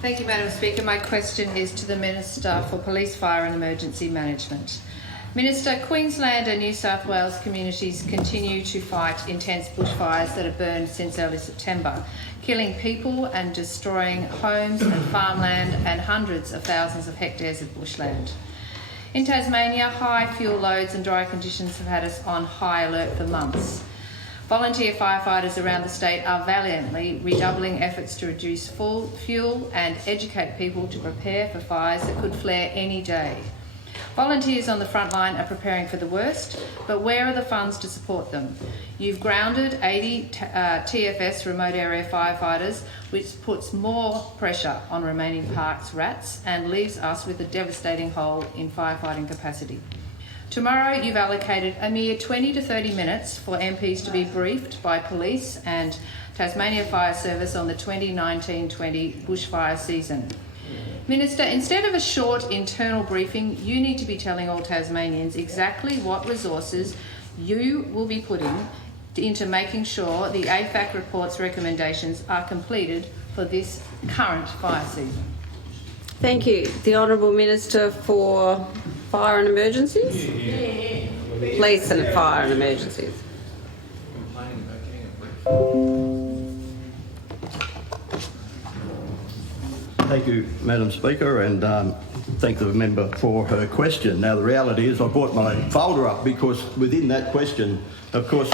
Thank you, Madam Speaker. My question is to the Minister for Police, Fire and Emergency Management. Minister, Queensland and New South Wales communities continue to fight intense bushfires that have burned since early September, killing people and destroying homes and farmland and hundreds of thousands of hectares of bushland. In Tasmania, high fuel loads and dry conditions have had us on high alert for months. Volunteer firefighters around the state are valiantly redoubling efforts to reduce fuel and educate people to prepare for fires that could flare any day. Volunteers on the front line are preparing for the worst, but where are the funds to support them? You've grounded 80 TFS remote area firefighters, which puts more pressure on remaining parks rats and leaves us with a devastating hole in firefighting capacity. Tomorrow you've allocated a mere 20 to 30 minutes for MPs to be briefed by police and Tasmania Fire Service on the 2019-20 bushfire season. Minister, instead of a short internal briefing, you need to be telling all Tasmanians exactly what resources you will be putting into making sure the AFAC report's recommendations are completed for this current fire season. Thank you. The Honourable Minister for Fire and Emergencies? Police and Fire and Emergencies. Thank you, Madam Speaker, and thank the member for her question. Now, the reality is I brought my folder up because within that question, of course,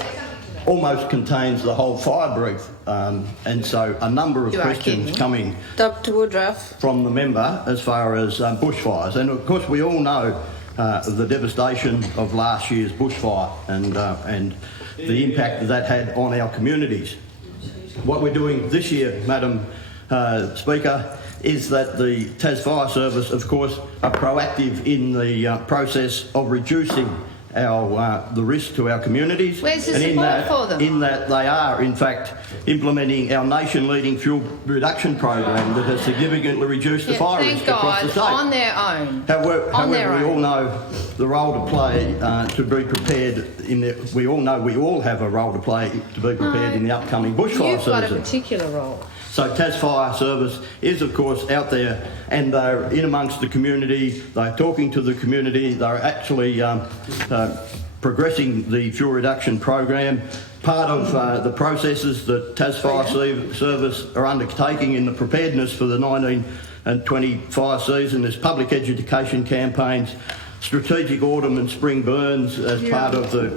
almost contains the whole fire brief, and so a number of questions coming Dr. Woodruff. From the member as far as bushfires. And of course we all know the devastation of last year's bushfire and the impact that had on our communities. What we're doing this year, Madam Speaker, is that the Tas Fire Service, of course, are proactive in the process of reducing the risk to our communities. Where's the support for them? In that they are, in fact, implementing our nation-leading fuel reduction program that has significantly reduced the fire risk across the state. On their own. However, we all know the role to play to be prepared we all know we all have a role to play to be prepared in the upcoming bushfire season. You've got a particular role. So Tas Fire Service is, of course, out there and they're in amongst the community, they're talking to the community, they're actually progressing the fuel reduction program. Part of the processes that Tas Fire Service are undertaking in the preparedness for the 19 and 20 fire season is public education campaigns, strategic autumn and spring burns as part of the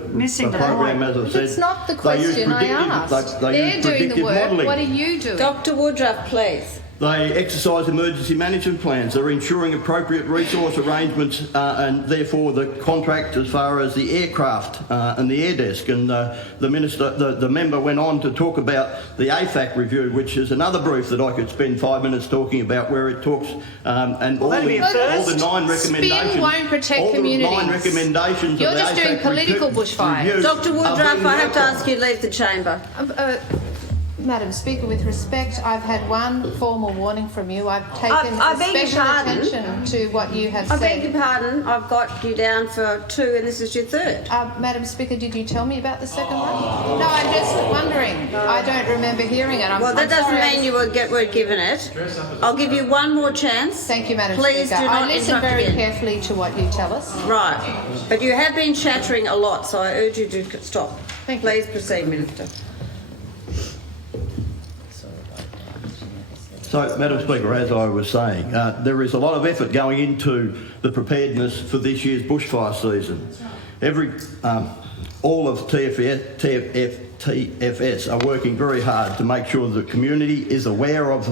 program, as I said. It's not the question I asked. They're doing the work. Modelling. What are you doing? Dr. Woodruff, please. They exercise emergency management plans. They're ensuring appropriate resource arrangements and therefore the contract as far as the aircraft and the air desk. And the member went on to talk about the AFAC review, which is another brief that I could spend 5 minutes talking about, where it talks and all the 9 recommendations. Spin won't protect communities. The 9 recommendations. You're just doing political bushfire. Dr. Woodruff, I have to ask you to leave the chamber. Madam Speaker, with respect, I've had one formal warning from you. I've taken special attention to what you have said. I beg your pardon. I've got you down for 2 and this is your 3rd. Madam Speaker, did you tell me about the second one? No, I'm just wondering. I don't remember hearing it. Well, that doesn't mean you were given it. I'll give you one more chance. Thank you, Madam Please Speaker. do not I listen very carefully to what you tell us. Right. But you have been chattering a lot, so I urge you to stop. Please proceed, Minister. So, Madam Speaker, as I was saying, there is a lot of effort going into the preparedness for this year's bushfire season. All of TFS are working very hard to make sure the community is aware of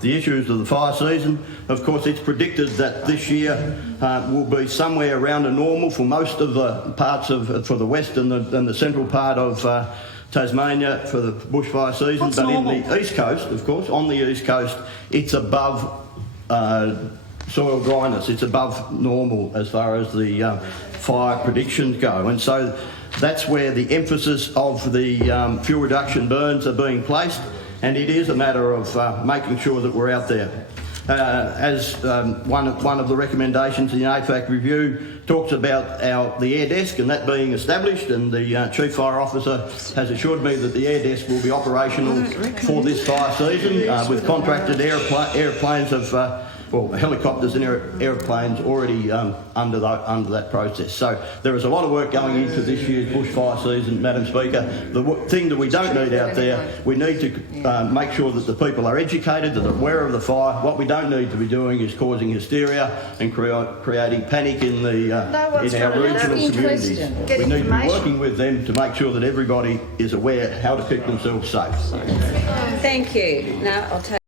the issues of the fire season. Of course, it's predicted that this year will be somewhere around a normal for most of the parts for the west and the central part of Tasmania for the bushfire season. What's but normal? In the east coast, of course, on the east coast, it's above soil dryness. It's above normal as far as the fire predictions go. And so that's where the emphasis of the fuel reduction burns are being placed, and it is a matter of making sure that we're out there. as one of the recommendations in the AFAC review talks about the air desk and that being established, and the Chief Fire Officer has assured me that the air desk will be operational for this fire season with contracted airplanes of helicopters and aeroplanes already under that process. So there is a lot of work going into this year's bushfire season, Madam Speaker. The thing that we don't need out there, we need to make sure that the people are educated, that they're aware of the fire. What we don't need to be doing is causing hysteria and creating panic in our regional communities. We need to be working with them to make sure that everybody is aware how to keep themselves safe. Thank you. Now I'll take